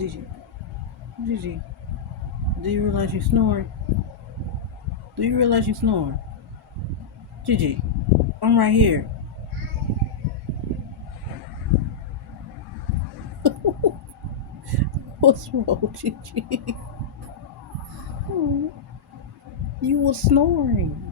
Gigi, Gigi, do you realize you're snoring? Do you realize you're snoring? Gigi, I'm right here. What's wrong, Gigi? Oh, you were snoring.